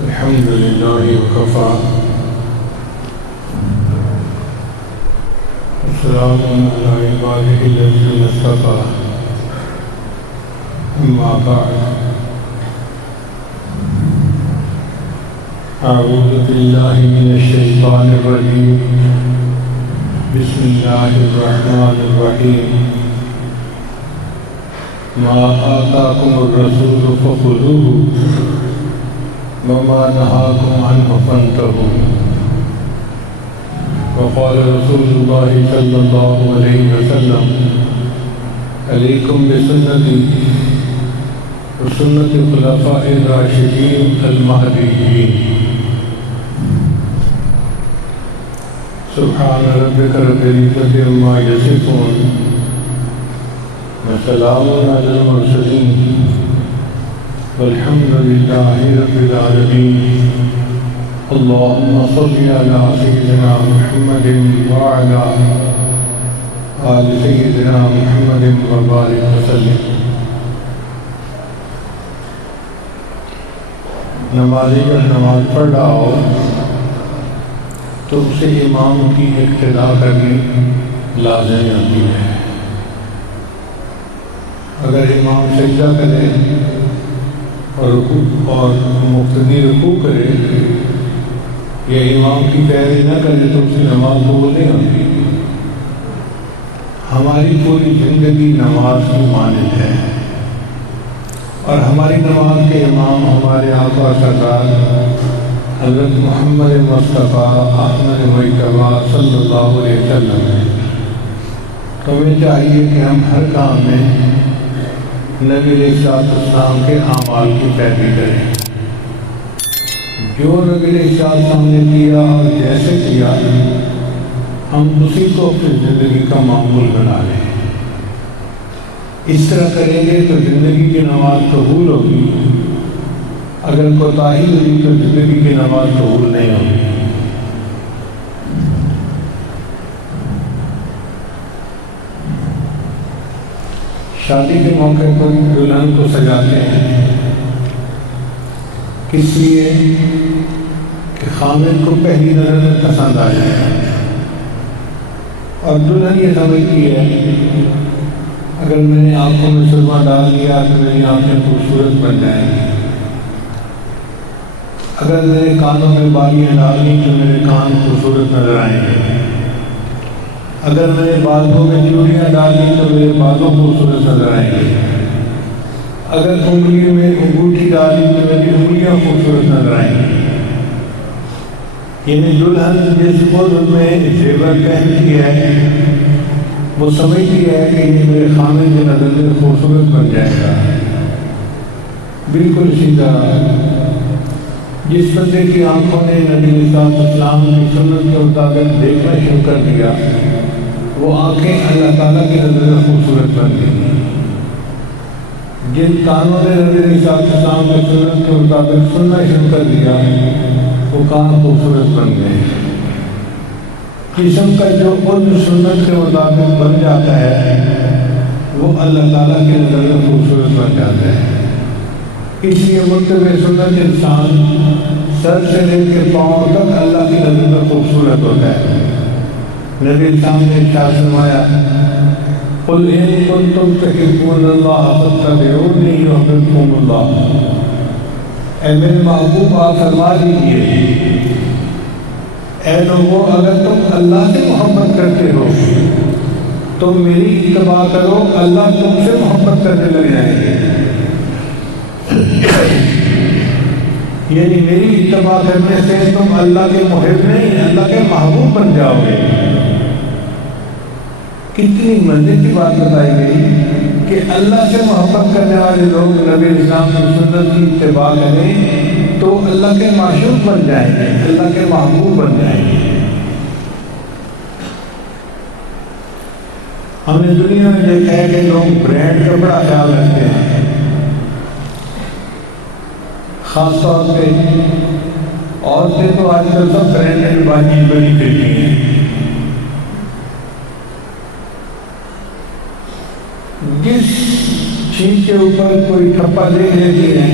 الحمد لله وكفى والسلام على عباده الذين اصطفى أما بعد أعوذ بالله من الشيطان الرجيم بسم الله الرحمن الرحيم ما آتاكم الرسول فخذوه وما نهاكم عنه فانتهوا وقال رسول الله صلى الله عليه وسلم عليكم بسنتي وسنة الخلفاء الراشدين المهديين سبحان ربك رب العزة عما يصفون وسلام على المرسلين والحمد لله رب العالمين اللهم صل على سيدنا محمد وعلى آل سيدنا محمد وبارك وسلم۔ نمازی جب نماز پڑھ رہا ہو تو اسے امام کی اقتداء کرنی لازم ہوتی ہے۔ اگر امام سجدہ کرے اور مقتدی رکوع کرے یا امام کی پیروی نہ کرے تو اس کی نماز قبول نہیں ہوتی۔ ہماری پوری زندگی نماز کی مانند ہے اور ہماری نماز کے امام ہمارے آقا سرکار حضرت محمد مصطفیٰ احمد مجتبیٰ صلی اللہ علیہ وسلم ہے۔ تو ہمیں چاہیے کہ ہم ہر کام میں نبی علیہ السلام کے اعمال کی پیروی کریں۔ جو نبی علیہ السلام نے کیا اور جیسے کیا ہم اسی کو اپنی زندگی کا معمول بنا لیں۔ اس طرح کریں گے تو زندگی کی نماز قبول ہوگی، اگر کوتاہی ہوئی تو زندگی کی نماز قبول نہیں ہوگی۔ شادی کے موقع پر دلہن کو سجاتے ہیں، کس لیے کہ خامد کو پہلی نظر میں پسند آ جائے اور دلہن یہ سمجھتی ہے اگر میں نے آنکھوں میں سرما ڈال دیا تو میری آنکھیں خوبصورت بن جائیں گی، اگر میں نے کانوں میں بالیاں ڈال دی تو میرے کان خوبصورت نظر آئیں گے، اگر میں نے بالوں میں چوڑیاں ڈال دی تو میرے بالوں خوبصورت نظر آئیں گے، اگر انگلی میں انگوٹھی ڈال دی تو میری انگلیاں خوبصورت نظر آئیں گی۔ یعنی دلہن جس عمر میں زیور پہنتی ہے وہ سمجھتی ہے کہ یہ میرے خامد کی نظر میں خوبصورت بن جائے گا۔ بالکل اسی طرح جس بندے کی آنکھوں نے نبی علیہ السلام کی سنت کے مطابق دیکھنا شروع کر دیا وہ آنکھیں اللہ تعالیٰ کی نظر میں خوبصورت بن گئی۔ جن کانوں نے نبی علیہ السلام کی سنت کے مطابق سننا شروع کر دیا وہ کان خوبصورت بن گئے۔ جسم کا جو عضو سنت کے مطابق بن جاتا ہے وہ اللہ تعالیٰ کی نظر میں خوبصورت بن جاتا ہے۔ اس لیے متبع سنت انسان سر سے لے کے پاؤں تک اللہ کی نظر میں خوبصورت ہوتا ہے۔ نبی اسلام نے ارشاد فرمایا قل ان کنتم تحبون اللہ فاتبعونی یحببکم اللہ، اے میرے محبوب آپ فرما دیجیے اے لوگوں اگر تم اللہ سے محبت کرتے ہو تم میری اتباع کرو، اللہ تم سے محبت کرنے لگ جائیں گے۔ یعنی میری اتباع کرنے سے تم اللہ کے محب نہیں اللہ کے محبوب بن جاؤ گے۔ کتنی مزے کی بات بتائی گئی کہ اللہ سے محبت کرنے والے لوگ نبی اسلام کی سنت کی اتباع کریں تو اللہ کے معشوق بن جائیں گے، اللہ کے محبوب بن جائیں گے۔ ہم نے دنیا میں دیکھا ہے کہ لوگ برانڈ کا بڑا خیال رکھتے ہیں، خاص طور پہ عورتیں تو آج کل سب برانڈڈ باجی بڑی پھرتی ہیں۔ جس چیز کے اوپر کوئی ٹھپا دیکھ لیتی ہے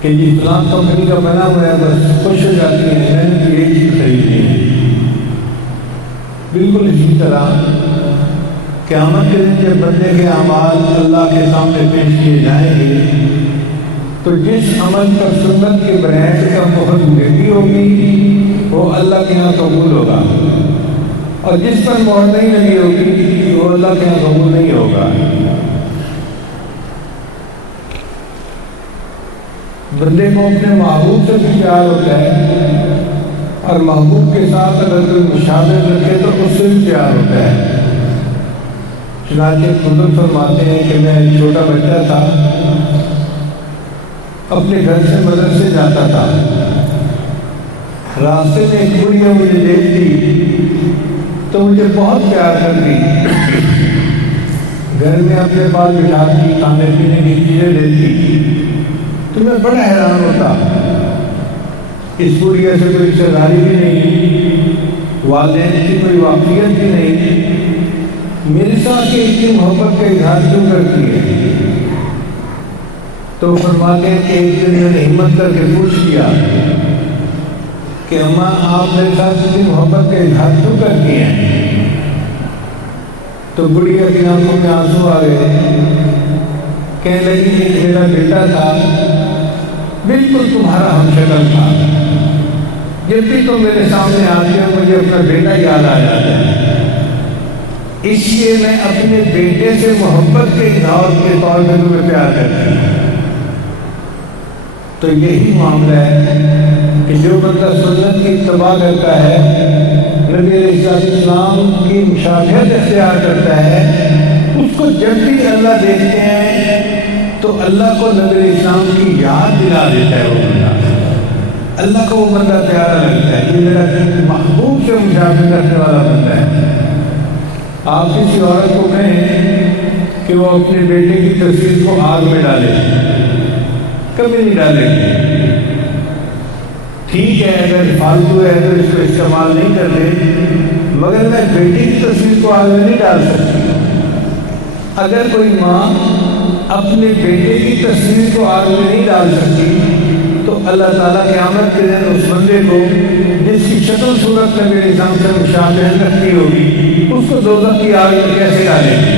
کہ جی فلاں کمپنی کا بنا ہوا ہے، بس خوش ہو جاتی ہیں میں نے تو یہی چیز خریدنی ہے۔ بالکل اسی طرح قیامت کے دن جب بندے کے اعمال اللہ کے سامنے پیش کیے جائیں گے تو جس عمل پر سنت کے برانڈ کا مہر لگی ہوگی وہ اللہ کے یہاں قبول ہوگا، اور جس پر مہر نہیں لگی ہوگی وہ اللہ کے یہاں قبول نہیں ہوگا۔ بندے کو اپنے محبوب سے بھی پیار ہوتا ہے، اور محبوب کے ساتھ اگر کوئی مشابہت رکھے تو اس سے بھی پیار ہوتا ہے۔ چنانچہ بزرگ فرماتے ہیں کہ میں ایک چھوٹا بچہ تھا، اپنے گھر سے مدرسے جاتا تھا، راستے میں ایک بڑھیا مجھے دیکھتی تو مجھے بہت پیار کرتی، گھر میں اپنے پاس بٹھاتی، کھانے پینے کی چیزیں دیتی، تو میں بڑا حیران ہوتا۔ اس بڑھیا سے کوئی رشتہ داری بھی نہیں، والدین کی کوئی واقفیت بھی نہیں، میرے ساتھ اتنی محبت کا اظہار کیوں کرتی ہے؟ تو فرماتے ہیں کہ ایک دن میں نے ہمت کر کے پوچھ لیا کہ اماں آپ میرے ساتھ اتنی محبت کا اظہار کیوں کرتی ہیں؟ تو بڑھیا کی آنکھوں میں آنسو آ گئے، کہنے لگی ایک میرا بیٹا تھا، بالکل تمہارا ہم شکل تھا، جب بھی تم میرے سامنے آتے ہو مجھے اپنا بیٹا یاد آ جاتا ہے، اس لیے میں اپنے بیٹے سے محبت کے اظہار کے طور پہ تمہیں پیار کرتی ہوں۔ تو یہی معاملہ ہے کہ جو بندہ سنت کی اتباع کرتا ہے، نبی علیہ السلام کی مشابہت اختیار کرتا ہے، اس کو جب بھی اللہ دیکھتے ہیں تو اللہ کو نبی علیہ السلام کی یاد دلا دیتا ہے، وہ بندہ اللہ کو وہ بندہ پیارا لگتا ہے، یہ میرا محبوب سے مشابہت کرنے والا بندہ ہے۔ آپ کسی عورت کو کہیں کہ وہ اپنے بیٹے کی تصویر کو آگ میں ڈالے، کبھی نہیں ڈالے گی۔ ٹھیک ہے اگر فالتو ہے تو اس کو استعمال نہیں کر لے، مگر میں بیٹے کی تصویر کو آگ میں نہیں ڈال سکتی۔ اگر کوئی ماں اپنے بیٹے کی تصویر کو آگ میں نہیں ڈال سکتی تو اللہ تعالیٰ قیامت کے دن اس بندے کو جس کی شکل صورت نبی علیہ السلام سے مشابہت رکھتی ہوگی اس کو دوزخ کی آگ میں کیسے ڈالے گی؟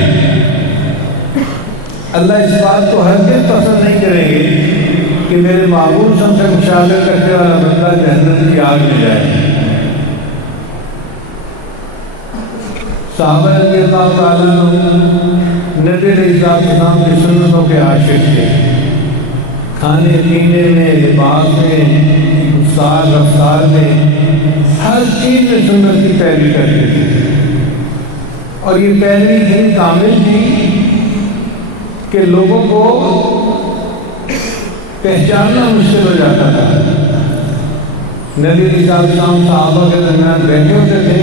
اللہ اس بات کو ہرگز پسند نہیں کریں گے کہ میرے محبوب سے مشابہت رکھنے والا بندہ جہنم کی آگ میں جائے۔ صحابہ رضی اللہ تعالیٰ نبی علیہ السلام کی سنتوں کے عاشق تھے، کھانے پینے میں، لباس میں، گفتار رفتار میں، ہر چیز میں سنت کی پیروی کرتے تھے، اور یہ پیروی اتنی کامل تھی کہ لوگوں کو پہچاننا مشکل ہو جاتا تھا۔ نبی علیہ السلام صحابہ کے درمیان بیٹھے ہوتے تھے،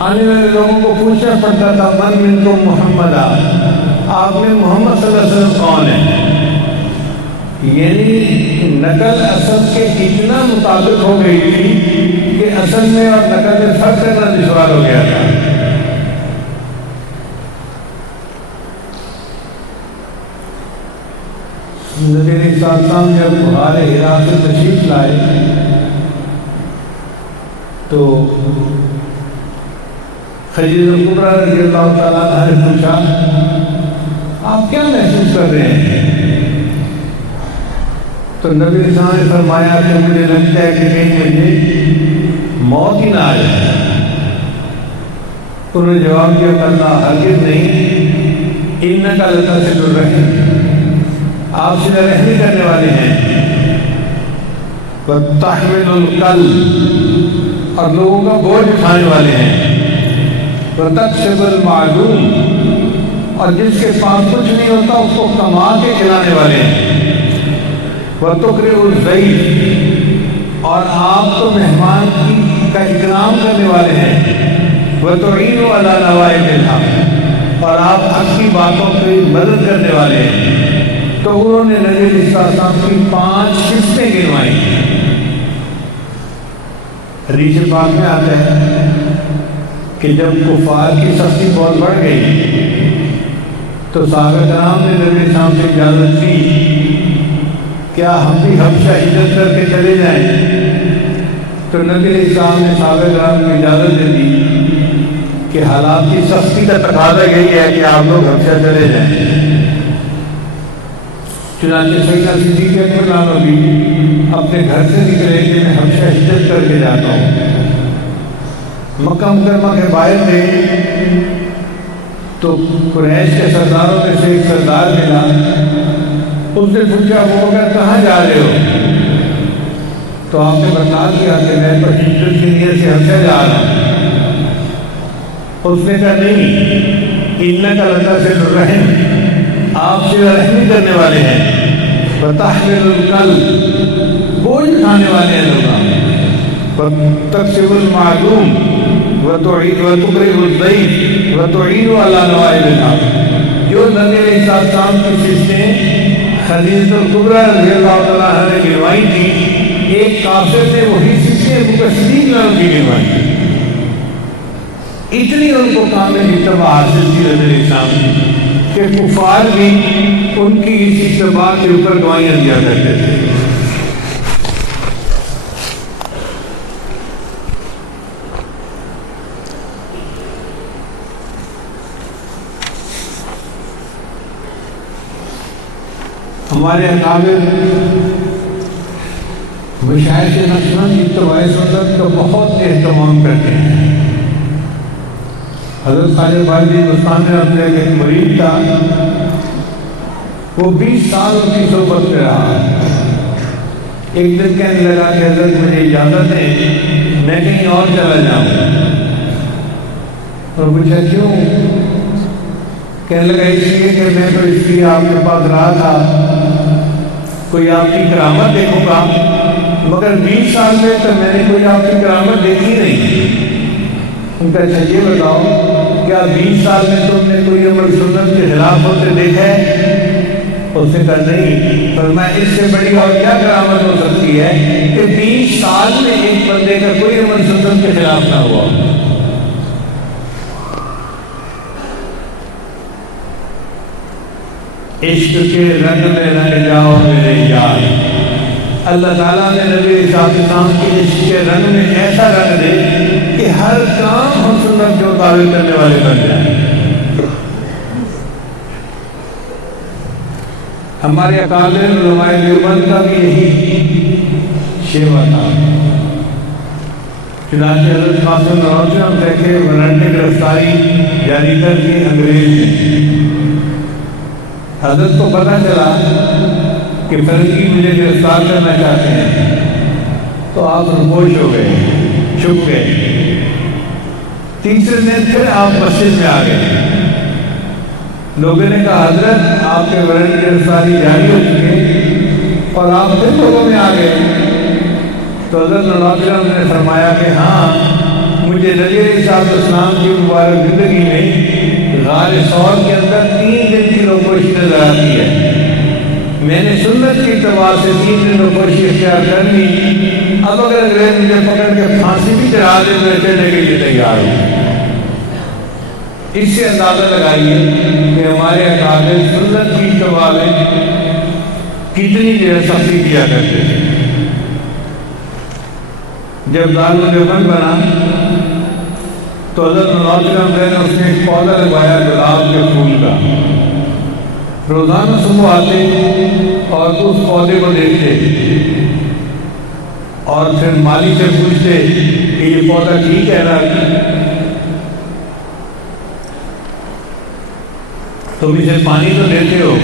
آنے والے لوگوں کو پوچھنا پڑتا تھا من منکم محمد، آپ میں محمد صلی اللہ علیہ وسلم کون ہے؟ یعنی نقل اصل کے اتنا مطابق ہو گئی تھی کہ اصل میں اور نقل میں فرق کرنا دشوار ہو گیا تھا۔ نبی علیہ السلام جب غار حرا سے تشریف لائے تو خدیجہ کبریٰ رضی اللہ تعالیٰ عنہ نے پوچھا آپ کیا محسوس کر رہے ہیں؟ تو نبی علیہ السلام نے فرمایا کہ مجھے لگتا ہے کہ کہیں مجھے موت ہی نہ آ جائے۔ انہوں نے جواب دیا کرنا ہرگز نہیں، انکا لتصل الرحم، آپ سے رحمی کرنے والے ہیں، وتحمل الکل، اور لوگوں کا بوجھ اٹھانے والے ہیں، وتکسب المعدوم، اور جس کے پاس کچھ نہیں ہوتا اس کو کما کے کھلانے والے ہیں، وتقرئ الضیف، اور آپ تو مہمان کا اکرام کرنے والے ہیں، وتعین علی نوائب الحق، اور آپ حق کی باتوں کی مدد کرنے والے ہیں۔ تو انہوں نے نبی علیہ السلام کی 5 صفتیں گنوائی۔ حدیث پاک میں آتا ہے کہ جب کفار کی سختی بہت بڑھ گئی تو صحابہ کرام نے نبی علیہ السلام سے اجازت دی کیا ہم بھی حبشہ ہجرت کر کے چلے جائیں؟ تو نبی علیہ السلام نے صحابہ کرام کو اجازت دے دی کہ حالات کی سختی کا تقاضا یہی ہے کہ آپ لوگ حبشہ چلے جائیں۔ چنانچہ سیدنا صدیق اکبر بھی اپنے گھر سے نکلے کہ میں حبشہ ہجرت کر کے جاتا ہوں۔ مکہ مکرمہ کے باہر میں تو قریش کے سرداروں میں سے ایک سردار ملا، اس نے پوچھا وہ اگر کہاں جا رہے ہو؟ تو آپ نے بتا دیا کہ میں تو ہجرت کی نیت سے حبشہ جا رہا ہوں۔ اس نے کہا نہیں، انک لتحمل الرحم، آپ سے رحمی کرنے والے ہیں، وتحمل الکل، بوجھ اٹھانے والے ہیں لوگ، وتکسب المعدوم، وتقرض الضیف، وتعین علی نوائب الحق۔ جو نبی علیہ السلام کی سیرتیں خدیجہ الکبریٰ رضی اللہ تعالیٰ عنہ نے گنوائی تھی، ایک کافر نے وہی سیرتیں ابو بکر صدیق نام کی گنوائی تھی۔ اتنی ان کو کامل اتباع حاصل تھی نبی علیہ السلام کی کہ کفار بھی ان کی اس اتباع کے اوپر گواہیاں دیا کرتے تھے۔ ہمارے اکابر مشائخ نقشبند اتباع سنت کا بہت اہتمام کرتے ہیں۔ حضرت خواجہ باجی ہندوستان میں اپنے ایک مرید تھا، وہ 20 سال ان کی صحبت میں رہا۔ ایک دن کہنے لگا کہ حضرت مجھے اجازت ہے میں کہیں اور چلا جاؤں۔ اور پوچھا کیوں؟ کہنے لگا اس لیے کہ میں تو اس لیے آپ کے پاس رہا تھا کوئی آپ کی کرامت دیکھوں گا، مگر 20 سال میں تو میں نے کوئی آپ کی کرامت دیکھی نہیں۔ ان کا اچھا یہ بتاؤ کیا 20 سال میں تم نے کوئی عمل سنت کے خلاف ہوتے دیکھا ہے؟ اس نے کہا نہیں۔ فرمایا اس سے بڑی اور کیا کرامت ہو سکتی ہے کہ 20 سال میں ایک بندے کا کوئی عمل سنت کے خلاف نہ ہوا۔ عشق کے رنگ میں رنگ جاؤ میرے یار، اللہ تعالیٰ نے نبی علیہ السلام کی عشق کے رنگ میں ایسا رنگ دے کہ ہر کام ہم سنت کے مطابق کرنے والے بن جائیں۔ ہمارے اکابر علماء دیوبند کا بھی یہی شیوا تھا۔ چنانچہ حضرت قاسم نانوتوی ہم دیکھے وارنٹ نے گرفتاری جاری کر دی انگریز نے۔ حضرت کو پتہ چلا کہ فرنگی مجھے گرفتار کرنا چاہتے ہیں، تو آپ رپوش ہو گئے، چھپ گئے۔ تیسرے دن پھر آپ مسجد میں آ گئے۔ لوگوں نے کہا حضرت آپ کے وارنٹ گرفتاری جاری ہو چکے اور آپ پھر لوگوں میں آ گئے۔ تو حضرت نانوتوی نے فرمایا کہ ہاں، مجھے نبی علیہ السلام کی مبارک زندگی میں غار ثور کے اندر 3 دن کی روپوشی نظر آتی ہے۔ میں نے سنت کی اتباع سے 3 دن روپوشی اختیار کر لی، اب اگر انگریز مجھے پکڑ کے پھانسی بھی چڑھا دے میں چڑھنے کے لیے تیار ہوں۔ اس سے اندازہ لگائیے کہ ہمارے اکابر سنت کی اتباع میں کتنی سختی کیا کرتے تھے۔ جب دارالعلوم بنا تو حضرت نانوتوی نے اس نے ایک پودا لگوایا گلاب کے پھول کا۔ روزانہ صبح آتے اور اس پودے کو دیکھتے اور پھر مالی سے پوچھتے کہ یہ پودا ٹھیک ہے نا، تم اسے پانی تو دیتے ہو؟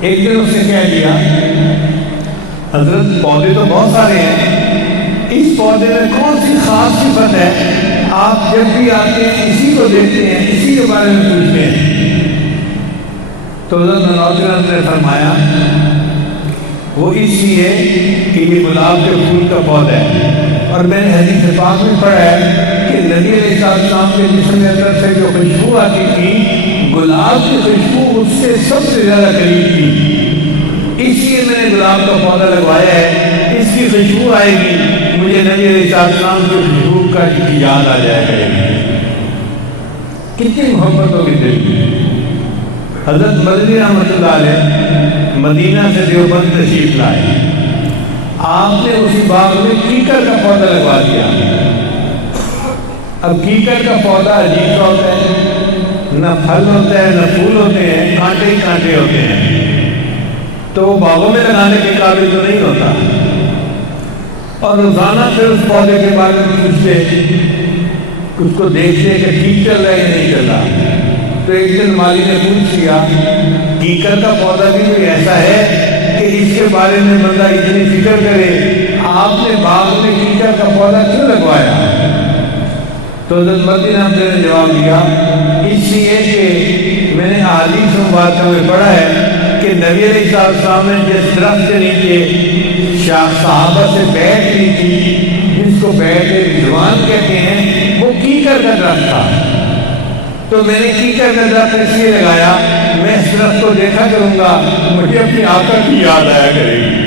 ایک دن اس نے کہہ دیا حضرت پودے تو بہت سارے ہیں، اس پودے میں کون سی خاص صفت ہے آپ جب بھی آتے ہیں اسی کو دیکھتے ہیں، اسی کے بارے میں پوچھتے ہیں؟ تو حضرت نانوتوی نے فرمایا وہ اس لیے کہ یہ گلاب کے پھول کا پودا ہے، اور میں نے حدیث پاک میں پڑھا ہے کہ نبی علیہ السلام کے جسم اندر سے جو خوشبو آتی تھی گلاب کی خوشبو اس سے سب سے زیادہ قریب تھی، اس لیے میں نے گلاب کا پودا لگوایا ہے، اس کی خوشبو آئے گی مجھے نبی علیہ السلام کی خوشبو کا یاد آ جائے گا۔ کتنی محبت ہوگی دل کی۔ حضرت مدنی رحمۃ اللہ علیہ مدینہ سے دیوبند تشریف لائے، آپ نے اسی باغ میں کیکر کا پودا لگوا دیا۔ اب کیکر کا پودا عجیب سا ہوتا ہے، نہ پھل ہوتا ہے نہ پھول ہوتے ہیں، کانٹے ہی کانٹے ہوتے ہیں، تو وہ باغوں میں لگانے کے قابل تو نہیں ہوتا۔ اور روزانہ پھر اس پودے کے بارے میں پوچھتے، اس کو دیکھتے کہ ٹھیک چل رہا ہے یا نہیں چل رہا۔ تو ایک دن مالی نے پوچھ لیا، کیکر کا پودا بھی کوئی ایسا ہے کہ اس کے بارے میں بندہ اتنی فکر کرے، آپ نے باغ میں کیکر کا پودا کیوں لگوایا؟ تو حضرت مدی نے جواب دیا، اس لیے کہ میں نے احادیث مبارکہ میں پڑھا ہے کہ نبی علیہ السلام نے جس درخت کے نیچے صحابہ سے بیعت لی تھی، جس کو بیعت رضوان کہتے ہیں، وہ کیکر کا درخت تھا۔ تو میں نے کیکر کا درخت اس لیے لگایا، میں اس درخت کو دیکھا کروں گا، مجھے اپنی آقا کی یاد آیا کرے گی۔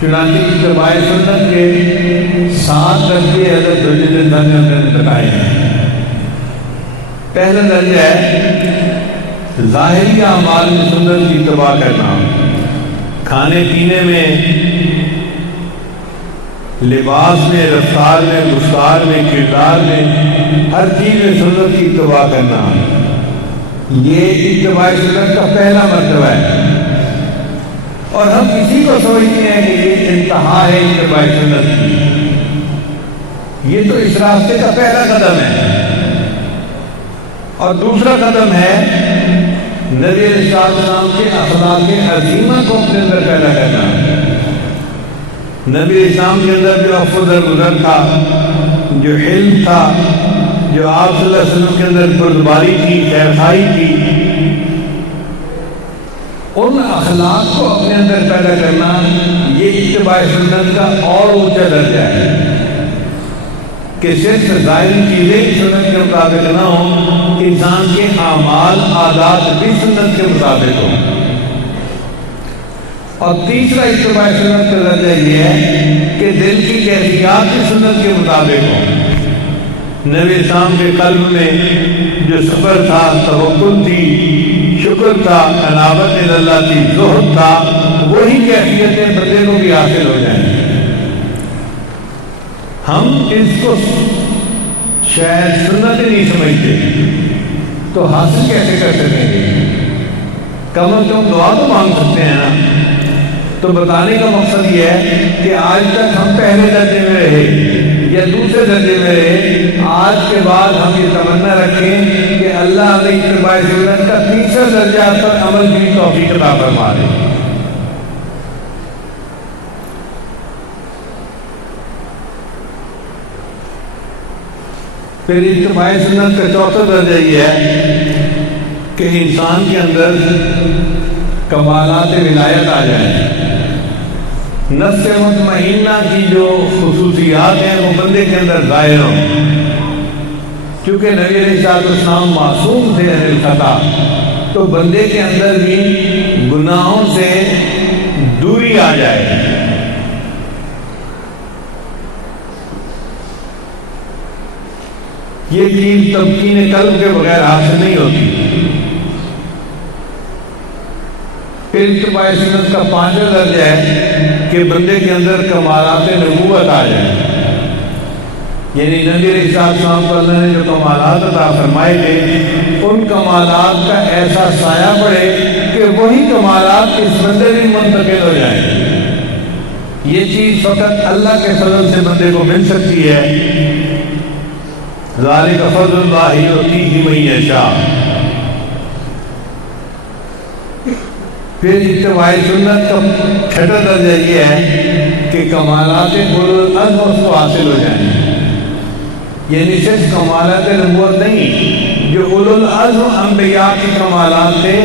چنانچہ اتباع سنت کے 7 درجے حضرت رضی اللہ عنہ نے بتائے ہیں۔ پہلا درجہ ہے ظاہری اعمال میں سنت کی اتباع کرنا، کھانے پینے میں، لباس میں، رفتار میں، گفتار میں، کردار میں، ہر چیز میں سنت کی اتباع کرنا، یہ اتباع سنت کا پہلا مرتبہ ہے۔ اور ہم کسی کو سمجھتے ہیں کہ یہ انتہا ہے اتباع سنت کی، یہ تو اس راستے کا پہلا قدم ہے۔ اور دوسرا قدم ہے نبی علیہ السلام کے اخلاق عظیمہ کو اپنے اندر پیدا کرنا۔ نبی علیہ السلام کے اندر جو افضل گزر تھا، جو علم تھا، جو آپ صلی اللہ علیہ وسلم کے اندر بردباری تھی، خیرخواہی تھی، ان اخلاق کو اپنے اندر پیدا کرنا، یہ اتباع سنت کا اور اونچا درجہ ہے کہ صرف ظاہری چیزیں ہی سنت کے مطابق نہ ہوں، انسان کے اعمال عادات بھی سنت کے مطابق ہوں۔ اور تیسرا اتباع سنت کا درجہ یہ ہے کہ دل کی کیفیات بھی سنت کے مطابق ہوں۔ نبی اسلام کے قلب میں جو صبر تھا، توکل تھی، شکر تھا، انابت اللہ تھی، زہد تھا، وہی کیفیتیں بندے کو بھی حاصل ہو جائیں۔ ہم اس کو شاید سنت نہیں سمجھتے، تو حاصل کیسے کر سکیں گے؟ کم از کم دعا تو مانگ سکتے ہیں نا۔ تو بتانے کا مقصد یہ ہے کہ آج تک ہم پہلے درجے میں رہے یا دوسرے درجے میں رہے، آج کے بعد ہم یہ تمنا رکھیں کہ اللہ ہمیں اتباع سنت کا تیسرا درجہ پر عمل کی توفیق عطا فرما دے۔ پھر اتباع سنت کا چوتھا درجہ یہ ہے کہ انسان کے اندر کمالات ولایت آ جائیں، نفس مطمئنہ کی جو خصوصیات ہیں وہ بندے کے اندر ظاہر ہوں۔ کیونکہ نبی علیہ السلام معصوم تھے عن الخطا، تو بندے کے اندر بھی گناہوں سے دوری آ جائے۔ یہ چیز تمکین قلب کے بغیر حاصل نہیں ہوتی۔ پھر اتباع سنت کا پانچواں درجہ ہے کہ بندے کے اندر کمالات نبوت آ جائے، یعنی نبی علیہ السلام کو اللہ نے جو کمالات عطا فرمائے تھے، ان کمالات کا ایسا سایہ پڑے کہ وہی کمالات اس بندے میں منتقل ہو جائیں۔ یہ چیز فقط اللہ کے فضل سے بندے کو مل سکتی ہے۔ ذالک فضل اللہ یؤتیہ من یشاء۔ پھر اتباع سنت کا چھٹا درجہ یہ ہے کہ کمالات اولو العزم اس کو حاصل ہو جائیں، یعنی صرف کمالات نبوت نہیں، جو اولو العزم انبیاء کی کمالات تھے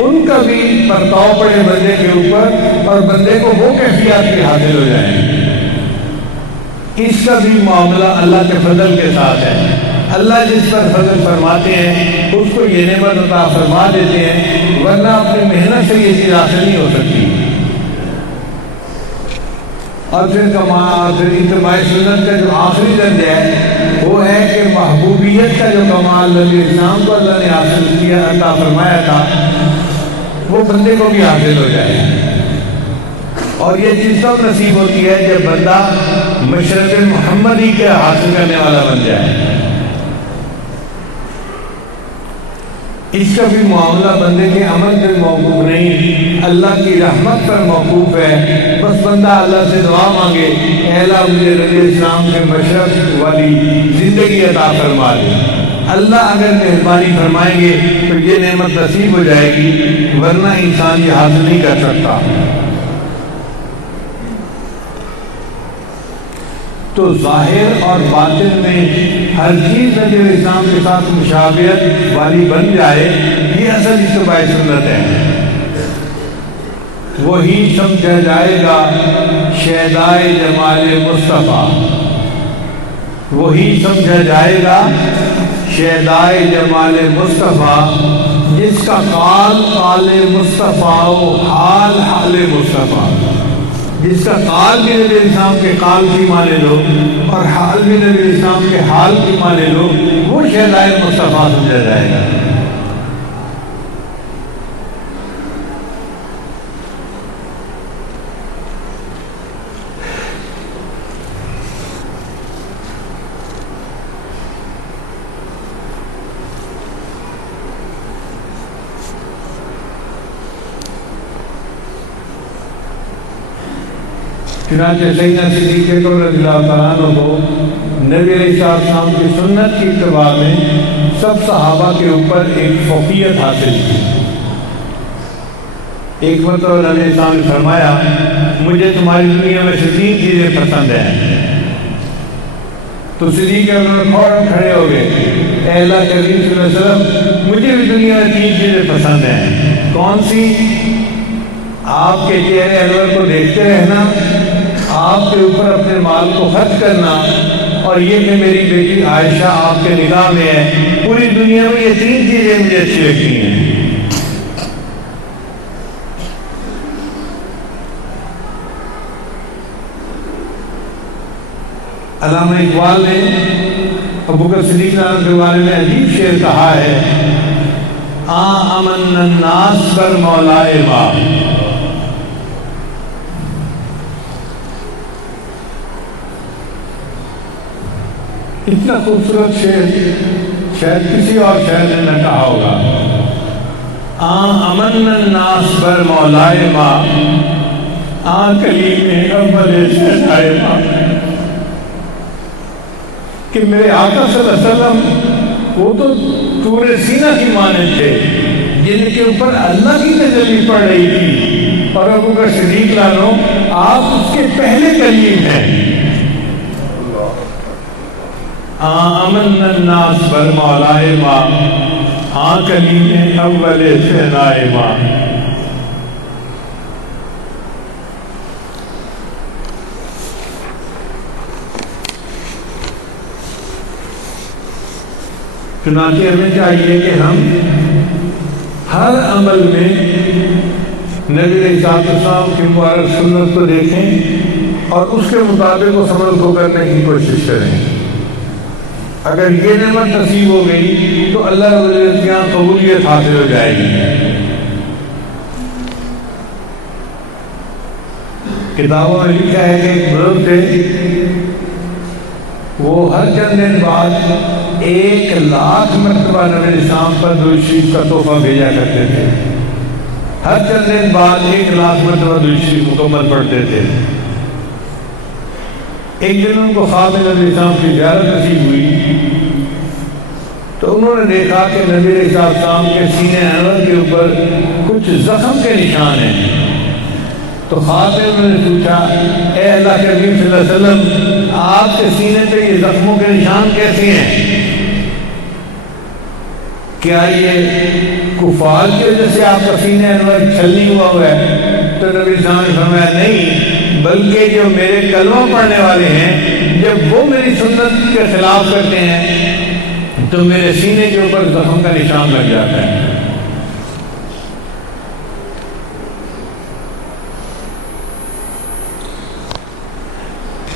ان کا بھی پرتاؤ پڑے بندے کے اوپر، اور بندے کو وہ کیفیات بھی حاصل ہو جائیں۔ اس کا بھی معاملہ اللہ کے فضل کے ساتھ ہے۔ اللہ جس پر فضل فرماتے ہیں اس کو یہ نعمت عطا فرما دیتے ہیں، ورنہ اپنی محنت سے یہ چیز حاصل نہیں ہو سکتی۔ اور پھر اتباع سنت کا جو آخری درجہ ہے وہ وہ ہے کہ محبوبیت کا جو کمال نبی اسلام کو اللہ نے حاصل کیا، عطا فرمایا تھا، وہ بندے کو بھی حاصل ہو جائے۔ اور یہ چیز تب نصیب ہوتی ہے جب بندہ مشرق محمدی کے حاصل کرنے والا بن جائے۔ اس کا بھی معاملہ بندے کے عمل پہ موقوف نہیں، اللہ کی رحمت پر موقوف ہے۔ بس بندہ اللہ سے دعا مانگے، اے اللہ مجھے نبی اسلام کے مشرق والی زندگی عطا فرما دے۔ اللہ اگر مہربانی فرمائیں گے تو یہ نعمت نصیب ہو جائے گی، ورنہ انسان یہ حاصل نہیں کر سکتا۔ تو ظاہر اور باطن میں ہر چیز نبی اسلام کے ساتھ مشابہت والی بن جائے، یہ اصل اتباع سنت ہے۔ وہی سمجھا جائے گا شیدائے جمال مصطفیٰ، وہی سمجھا جائے گا شیدائے جمال مصطفیٰ، جس کا قال قال مصطفیٰ و حال حال مصطفیٰ، جس کا قال بھی نبی اسلام کے قال کی مانے لو اور حال بھی نبی اسلام کے حال کی مانے لو، وہ شیدائے مصطفیٰ سمجھا جائے گا۔ چنانچہ سیدنا صدیق اکبر رضی اللہ تعالیٰ عنہ کو نبی علیہ السلام کی سنت کی اتباع میں سب صحابہ کے اوپر ایک فوقیت حاصل کی۔ ایک مرتبہ نبی علیہ السلام نے فرمایا، مجھے تمہاری دنیا میں سے 3 چیزیں پسند ہیں۔ تو صدیق اکبر فوراً کھڑے ہو گئے، اے اللہ کریم صلی اللہ علیہ وسلم مجھے بھی دنیا میں 3 چیزیں پسند ہیں۔ کون سی؟ آپ کے چہرے انور کو دیکھتے رہنا، آپ کے اوپر اپنے مال کو خرچ کرنا، اور یہ کہ میری بیٹی عائشہ آپ کے نگاہ میں ہے۔ پوری دنیا میں یہ 3 چیزیں مجھے اچھی لگتی ہیں۔ علامہ اقبال نے ابوبکر صدیق کے بارے میں عجیب شعر کہا ہے، امن الناس پر مولائے ما۔ اتنا خوبصورت شعر شاید کسی اور شاعر نے نہ کہا ہوگا۔ امن الناس پر مولائے ما، کلیم اول شہدائے ما، کہ میرے آقا صلی اللہ علیہ وسلم وہ تو طور سینہ کی مانند تھے جن کے اوپر اللہ کی تجلی پڑ رہی تھی، اور ابوبکر صدیق لانو آپ اس کے پہلے کلیم ہیں۔ امن الناس بر مولائے ما، کلیم اول شہدائے ما۔ چنانچہ ہمیں چاہیے کہ ہم ہر عمل میں نبی علیہ السلام کی مبارک سنت کو دیکھیں اور اس کے مطابق اس عمل کو کرنے کی کوشش کریں۔ اگر یہ نعمت نصیب ہو گئی تو اللہ رب العزت کے یہاں قبولیت حاصل ہو جائے گی۔ کتابوں میں لکھا ہے کہ ایک بزرگ تھے، وہ ہر چند دن بعد 1,00,000 مرتبہ نبی اسلام پر درود شریف کا تحفہ بھیجا کرتے تھے۔ ہر چند دن بعد 1,00,000 مرتبہ درود شریف مکمل پڑھتے تھے۔ ایک دن ان کو خواب میں نبی اسلام کی زیارت نصیب ہوئی تو انہوں نے دیکھا کہ نبی علیہ السلام کے سینے انور کے اوپر کچھ زخم کے نشان ہیں۔ تو خواب میں انہوں نے پوچھا، اے اللہ کے نبی صلی اللہ علیہ وسلم آپ کے سینے پہ یہ زخموں کے نشان کیسے ہیں؟ کیا یہ کفار کی وجہ سے آپ کا سینہ انور چھلنی ہوا ہے؟ تو نبی اسلام نے فرمایا نہیں، بلکہ جو میرے کلمہ پڑھنے والے ہیں جب وہ میری سنت کے خلاف کرتے ہیں تو میرے سینے کے اوپر زخم کا نشان لگ جاتا ہے۔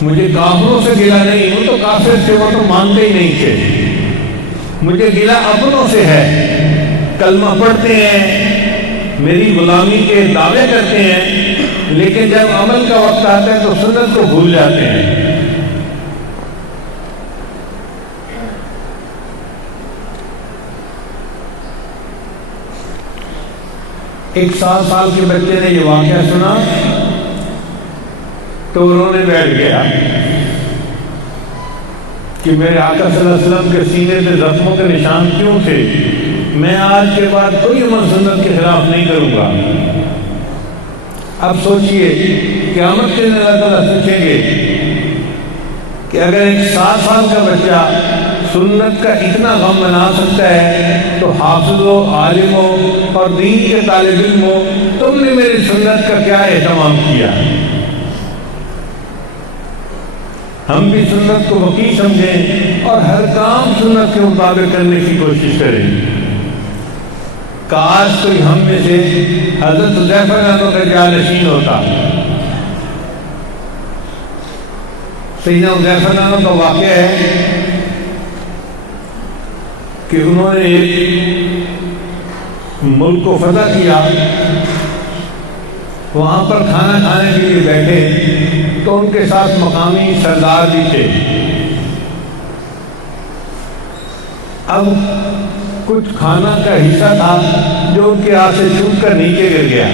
مجھے کافروں سے گلہ نہیں، وہ تو کافر تھے، وہ تو مانتے ہی نہیں تھے، مجھے گلہ اپنوں سے ہے، کلمہ پڑھتے ہیں، میری غلامی کے دعوے کرتے ہیں، لیکن جب عمل کا وقت آتا ہے تو سنت کو بھول جاتے ہیں۔ ایک 7 سال کے بچے نے یہ واقعہ سنا تو انہوں نے بیٹھ گیا کہ میرے آقا صلی اللہ علیہ وسلم کے سینے پہ زخموں کے نشان کیوں تھے، میں آج کے بعد کوئی عمل سنت کے خلاف نہیں کروں گا۔ اب سوچئے قیامت کے دن اللہ تعالیٰ پوچھیں گے کہ اگر ایک 7 سال کا بچہ سنت کا اتنا غم بنا سکتا ہے تو حافظ ہو، عالم ہو اور دین کے طالب علم ہو، تم نے میری سنت کا کیا اہتمام کیا؟ ہم بھی سنت کو وقی سمجھیں اور ہر کام سنت کے مطابق کرنے کی کوشش کریں۔ کاش کوئی ہم میں سے حضرت حذیفہ رضی اللہ عنہ کا جانشین ہوتا۔ سیدنا حذیفہ رضی اللہ عنہ کا واقعہ ہے کہ انہوں نے ایک ملک کو فتح کیا، وہاں پر کھانا کھانے کے لیے بیٹھے تو ان کے ساتھ مقامی سردار بھی تھے۔ اب کچھ کھانا کا حصہ تھا جو ان کے ہاتھ سے چھوٹ کر نیچے گر گیا۔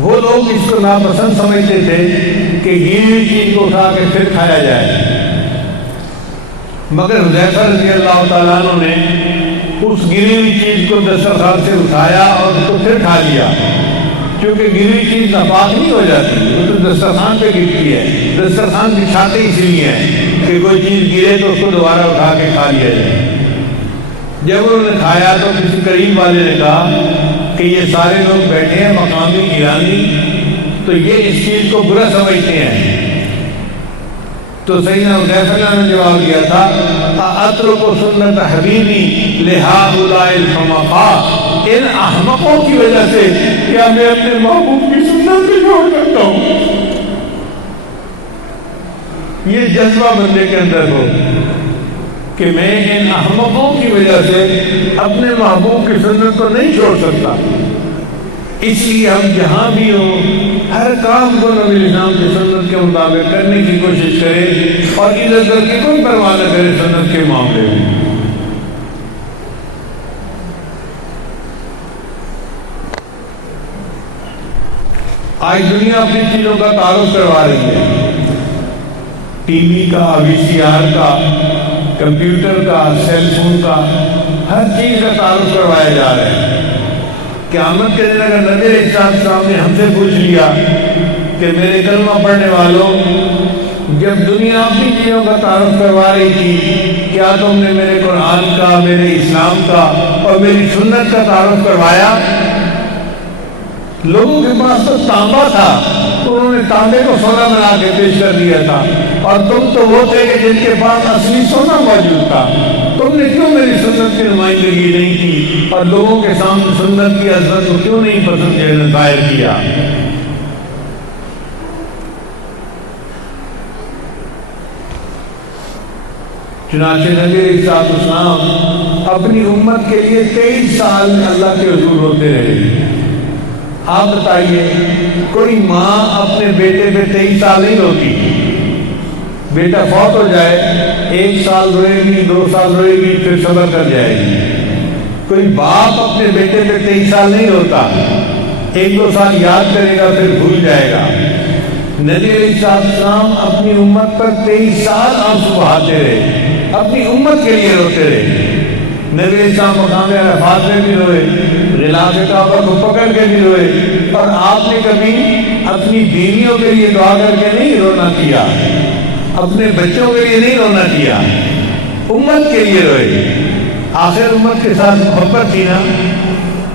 وہ لوگ اس کو ناپسند سمجھتے تھے کہ گری ہوئی چیز کو اٹھا کے پھر کھایا جائے، مگر حذیفہ رضی اللہ تعالیٰ عنہ نے اس گری ہوئی چیز کو دسترخوان سے اٹھایا اور اس کو پھر کھا لیا، کیونکہ گری ہوئی چیز ناپاک نہیں ہو جاتی، وہ تو دسترخوان پہ گرتی ہے، دسترخوان بچھاتے اس لیے ہیں کہ کوئی چیز گرے تو اس کو دوبارہ اٹھا کے کھا لیا جائے۔ جب انہوں نے کھایا تو کسی قریب والے نے کہا کہ یہ سارے لوگ بیٹھے ہیں مقامی ایرانی، تو یہ اس چیز کو برا سمجھتے ہیں۔ تو سیدنا حذیفہ نے جواب دیا تھا اترک سنت حبیبی لہؤلاء الحمقاء، ان احمقوں کی وجہ سے کیا میں اپنے محبوب کی سنت کو چھوڑ سکتا ہوں؟ یہ جذبہ بندے کے اندر ہو کہ میں ان احمقوں کی وجہ سے اپنے محبوب کی سنت کو نہیں چھوڑ سکتا۔ اس لیے ہم جہاں بھی ہوں ہر کام کو نبی اسلام کی سنت کے مطابق کرنے کی کوشش کریں اور ادھر ادھر کی کوئی پرواہ نہ کرے سنت کے معاملے میں۔ آج دنیا اپنی چیزوں کا تعارف کروا رہی ہے، ٹی وی کا، VCR کا، کمپیوٹر کا، سیل فون کا، ہر چیز کا تعارف کروایا جا رہا ہے۔ قیامت کے دن اگر نبی علیہ السلام نے ہم سے پوچھ لیا کہ میرے کلمہ پڑھنے والوں، جب دنیا اپنی چیزوں کا تعارف کروا رہی تھی، کیا تم نے میرے قرآن کا، میرے اسلام کا اور میری سنت کا تعارف کروایا؟ لوگوں کے پاس تو تانبا تھا تو انہوں نے تانبے کو سونا بنا کے پیش کر دیا تھا، اور تم تو وہ تھے کہ جن کے پاس اصلی سونا موجود تھا۔ تم نے کیوں میری سنت کی نمائندگی نہیں کی اور لوگوں کے سامنے سنت کی عظمت کو کیوں نہیں پسند ظاہر کیا؟ چنانچہ نبی علیہ السلام اپنی امت کے لیے 23 سال اللہ کے حضور ہوتے رہے۔ آپ بتائیے، کوئی ماں اپنے بیٹے پہ 23 سال نہیں ہوتی، بیٹا فوت ہو جائے 1 سال روئے گی، 2 سال روئے گی، پھر صبر کر جائے گی۔ کوئی باپ اپنے بیٹے پہ 23 سال نہیں ہوتا، 1-2 سال یاد کرے گا پھر بھول جائے گا۔ نبی علیہ السلام اپنی امت پر 23 سال آنسو بہاتے رہے، اپنی امت کے لیے روتے رہے۔ نبی علیہ السلام مقام عرفات میں بھی روئے، غلاف کعبہ کو پکڑ کے بھی روئے، اور آپ نے کبھی اپنی بیویوں کے لیے دعا کر کے نہیں رونا کیا، اپنے بچوں کے لیے نہیں رونا کیا، امت کے لیے روئے۔ آخر امت کے ساتھ محبت تھی نا،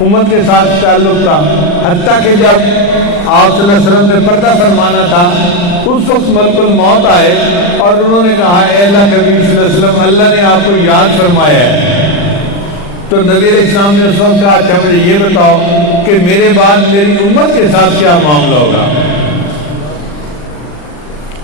امت کے ساتھ تعلق تھا، حتیٰ کہ جب آپ صلی اللہ علیہ وسلم نے پردہ فرمانا تھا، اس وقت ملک الموت آئے اور انہوں نے کہا اے اللہ کے نبی صلی اللہ علیہ وسلم، اللہ نے آپ کو یاد فرمایا ہے۔ تو نبی علیہ السلام نے اس وقت کہا اچھا مجھے یہ بتاؤ کہ میرے بعد میری امت کے ساتھ کیا معاملہ ہوگا؟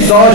100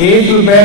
₹1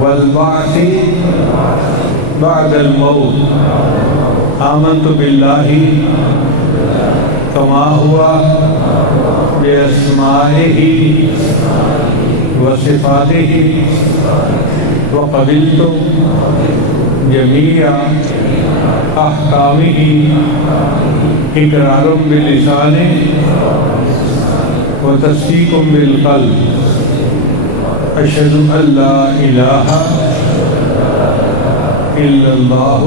والبعث بعد الموت آمنت باللہ کما ہوا بأسمائہ وصفاتہ وقبلت جمیع احکامہ اقرار باللسان وتصدیق بالقلب اشہد ان لا الہ الا اللہ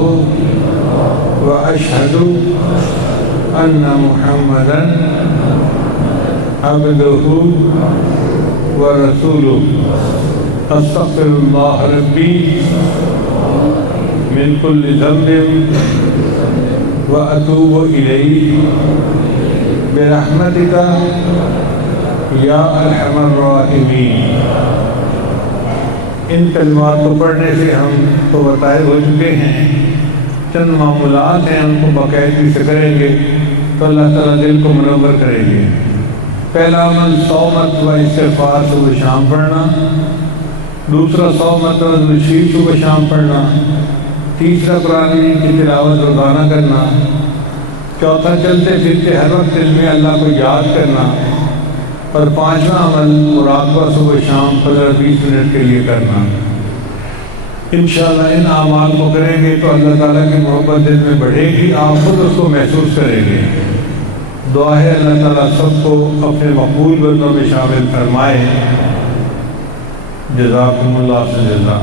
واشہد ان محمدا عبدہ ورسولہ استغفر اللہ ربی من کل ذنب واتوب الیہ برحمتک یا ارحم الراحمین۔ ان کلمات کو پڑھنے سے ہم تو بتائے ہو چکے ہیں، چند معمولات ہیں ان کو باقاعدگی سے کریں گے تو اللہ تعالیٰ دل کو منور کریں گے۔ پہلا عمل 100 مرتبہ استغفار صبح شام پڑھنا، دوسرا 100 مرتبہ درود شریف صبح شام پڑھنا، تیسرا قرآن کی تلاوت روزانہ کرنا، چوتھا چلتے پھرتے ہر وقت دل میں اللہ کو یاد کرنا، اور پانچواں عمل مراقبہ صبح شام 15-20 منٹ کے لیے کرنا۔ انشاءاللہ ان اعمال کو کریں گے تو اللہ تعالیٰ کی محبت دل میں بڑھے گی، آپ خود اس کو محسوس کریں گے۔ دعا ہے اللہ تعالیٰ سب کو اپنے مقبول بندوں میں شامل فرمائے۔ جزاکم اللہ سے جزا۔